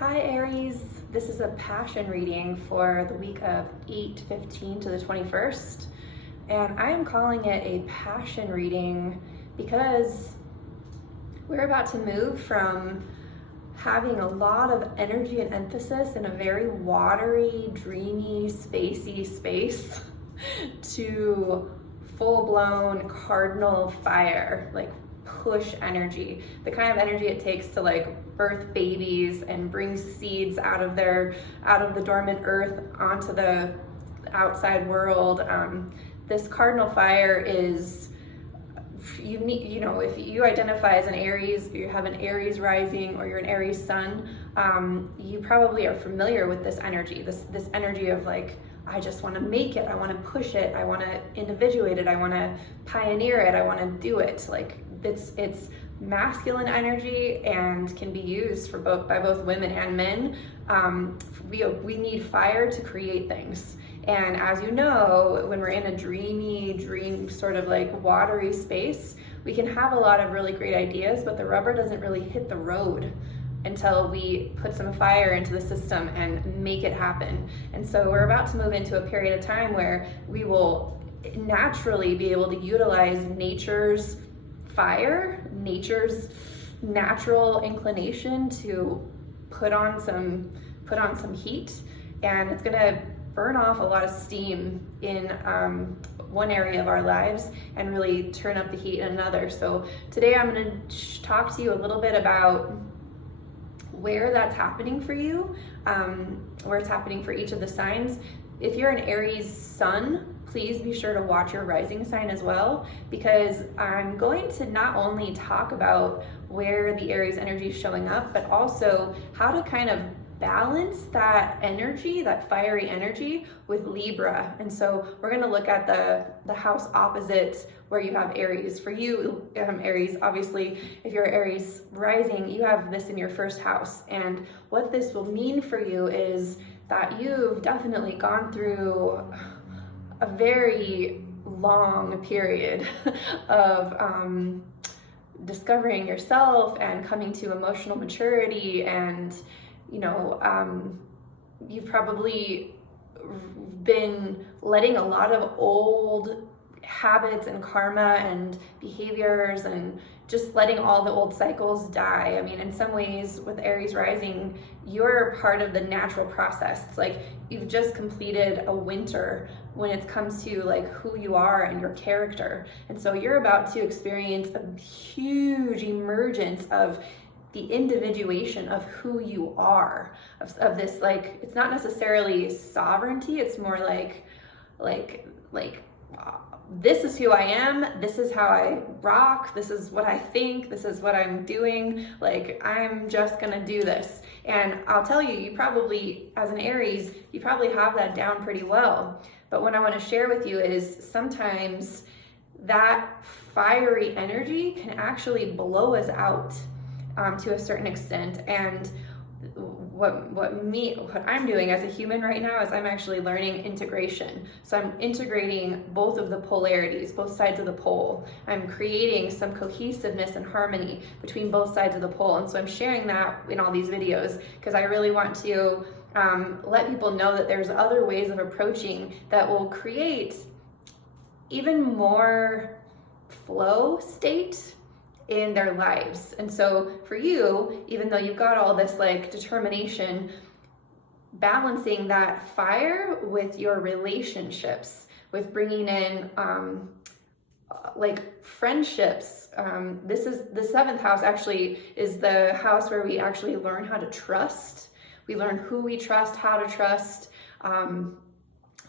Hi Aries, this is a passion reading for the week of 8/15 to the 21st, and I am calling it a passion reading because we're about to move from having a lot of energy and emphasis in a very watery, dreamy, spacey space to full-blown Cardinal Fire, like push energy, the kind of energy it takes to like birth babies and bring seeds out of the dormant earth onto the outside world. This Cardinal Fire is unique. If you identify as an Aries, you have an Aries rising, or you're an Aries sun, you probably are familiar with this energy, this energy of like, I just want to make it, I want to push it, I want to individuate it, I want to pioneer it, I want to do it. Like it's masculine energy and can be used by both women and men. We need fire to create things. And as you know, when we're in a dream sort of like watery space, we can have a lot of really great ideas, but the rubber doesn't really hit the road until we put some fire into the system and make it happen. And so we're about to move into a period of time where we will naturally be able to utilize nature's fire, nature's natural inclination to put on some heat, and it's gonna burn off a lot of steam in one area of our lives and really turn up the heat in another. So today I'm gonna talk to you a little bit about where that's happening for you, where it's happening for each of the signs. If you're an Aries sun, please be sure to watch your rising sign as well, because I'm going to not only talk about where the Aries energy is showing up, but also how to kind of balance that energy, that fiery energy, with Libra. And so we're going to look at the house opposite where you have Aries. For you, Aries, obviously, if you're Aries rising, you have this in your first house. And what this will mean for you is that you've definitely gone through a very long period of discovering yourself and coming to emotional maturity, and you've probably been letting a lot of old habits and karma and behaviors and just letting all the old cycles die. I mean, in some ways with Aries rising, you're part of the natural process. It's like you've just completed a winter when it comes to like who you are and your character. And so you're about to experience a huge emergence of the individuation of who you are, of this, like, it's not necessarily sovereignty, it's more like this is who I am, this is how I rock, this is what I think, this is what I'm doing, like I'm just gonna do this. And I'll tell you, you probably, as an Aries, you probably have that down pretty well. But what I want to share with you is sometimes that fiery energy can actually blow us out to a certain extent. And what I'm doing as a human right now is I'm actually learning integration. So I'm integrating both of the polarities, both sides of the pole. I'm creating some cohesiveness and harmony between both sides of the pole. And so I'm sharing that in all these videos because I really want to let people know that there's other ways of approaching that will create even more flow state in their lives. And so for you, even though you've got all this like determination, balancing that fire with your relationships, with bringing in like friendships. This is the seventh house, actually is the house where we actually learn how to trust. We learn who we trust, how to trust.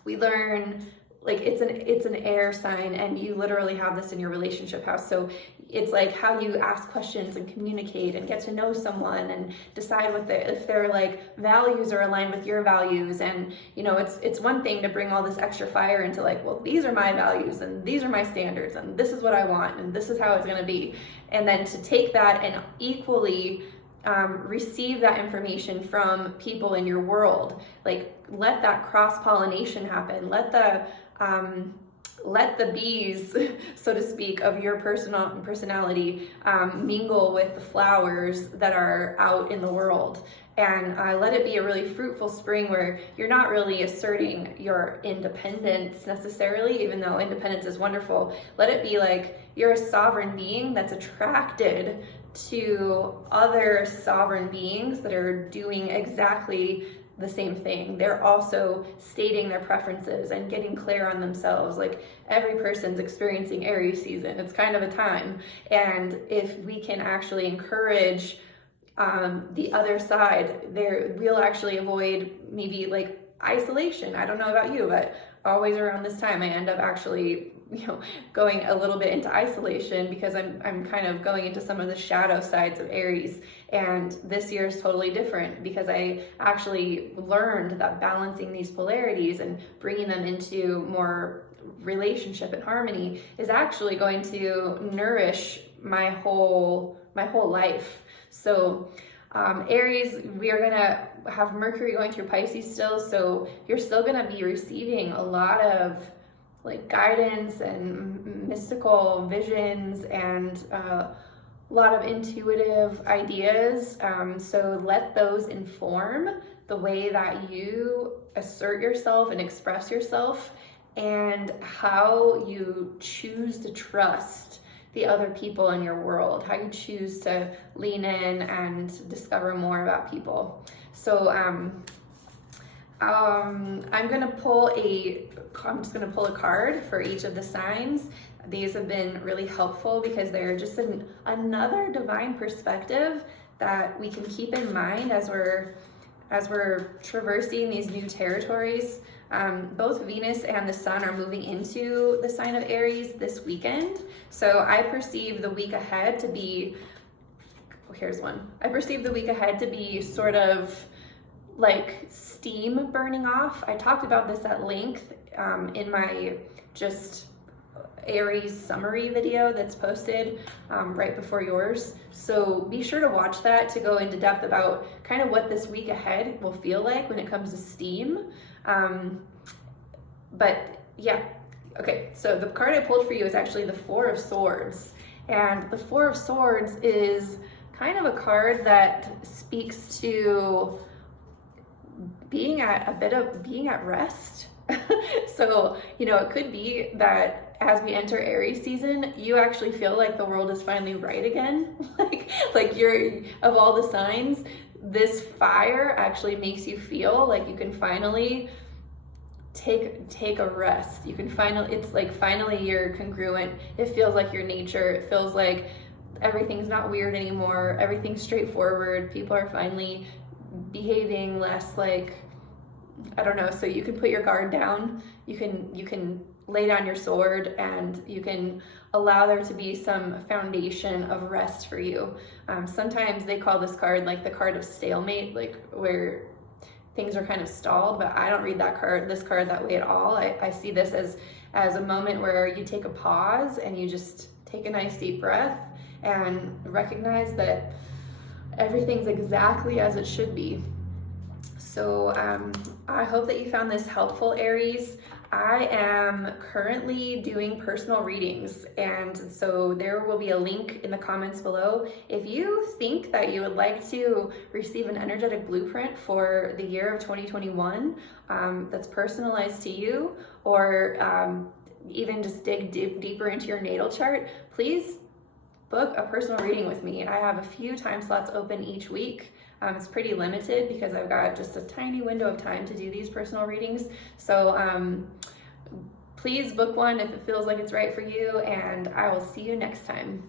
We learn, like, it's an air sign, and you literally have this in your relationship house. So it's like how you ask questions and communicate and get to know someone and decide if their like values are aligned with your values. And it's one thing to bring all this extra fire into like, well, these are my values and these are my standards and this is what I want and this is how it's going to be. And then to take that and equally receive that information from people in your world, like let that cross-pollination happen. Let the bees, so to speak, of your personality mingle with the flowers that are out in the world. And let it be a really fruitful spring where you're not really asserting your independence necessarily, even though independence is wonderful. Let it be like you're a sovereign being that's attracted to other sovereign beings that are doing exactly the same thing. They're also stating their preferences and getting clear on themselves. Like, every person's experiencing Aries season. It's kind of a time. And if we can actually encourage the other side, we'll actually avoid maybe like isolation. I don't know about you, but always around this time I end up actually, going a little bit into isolation because I'm kind of going into some of the shadow sides of Aries. And this year is totally different because I actually learned that balancing these polarities and bringing them into more relationship and harmony is actually going to nourish my whole life. So Aries, we are gonna have Mercury going through Pisces still, so you're still gonna be receiving a lot of like guidance and mystical visions and a lot of intuitive ideas. So let those inform the way that you assert yourself and express yourself, and how you choose to trust the other people in your world, how you choose to lean in and discover more about people. So I'm just gonna pull a card for each of the signs. These have been really helpful because they're just another divine perspective that we can keep in mind as we're traversing these new territories. Both Venus and the Sun are moving into the sign of Aries this weekend. So I perceive the week ahead to be, I perceive the week ahead to be sort of like steam burning off. I talked about this at length in my just Aries summary video that's posted right before yours. So be sure to watch that to go into depth about kind of what this week ahead will feel like when it comes to steam. But yeah, okay, so the card I pulled for you is actually the Four of Swords. And the Four of Swords is kind of a card that speaks to being at rest. So, it could be that as we enter Aries season, you actually feel like the world is finally right again. like you're, of all the signs, this fire actually makes you feel like you can finally take a rest. You can it's like finally you're congruent. It feels like your nature. It feels like everything's not weird anymore. Everything's straightforward. People are finally behaving less like, I don't know, so you can put your guard down. You can lay down your sword, and you can allow there to be some foundation of rest for you. Sometimes they call this card like the card of stalemate, like where things are kind of stalled, but I don't read this card that way at all. I see this as a moment where you take a pause and you just take a nice deep breath and recognize that everything's exactly as it should be. So I hope that you found this helpful, Aries. I am currently doing personal readings, and so there will be a link in the comments below. If you think that you would like to receive an energetic blueprint for the year of 2021 that's personalized to you, or even just dig deeper into your natal chart, please book a personal reading with me. I have a few time slots open each week. It's pretty limited because I've got just a tiny window of time to do these personal readings. So please book one if it feels like it's right for you, and I will see you next time.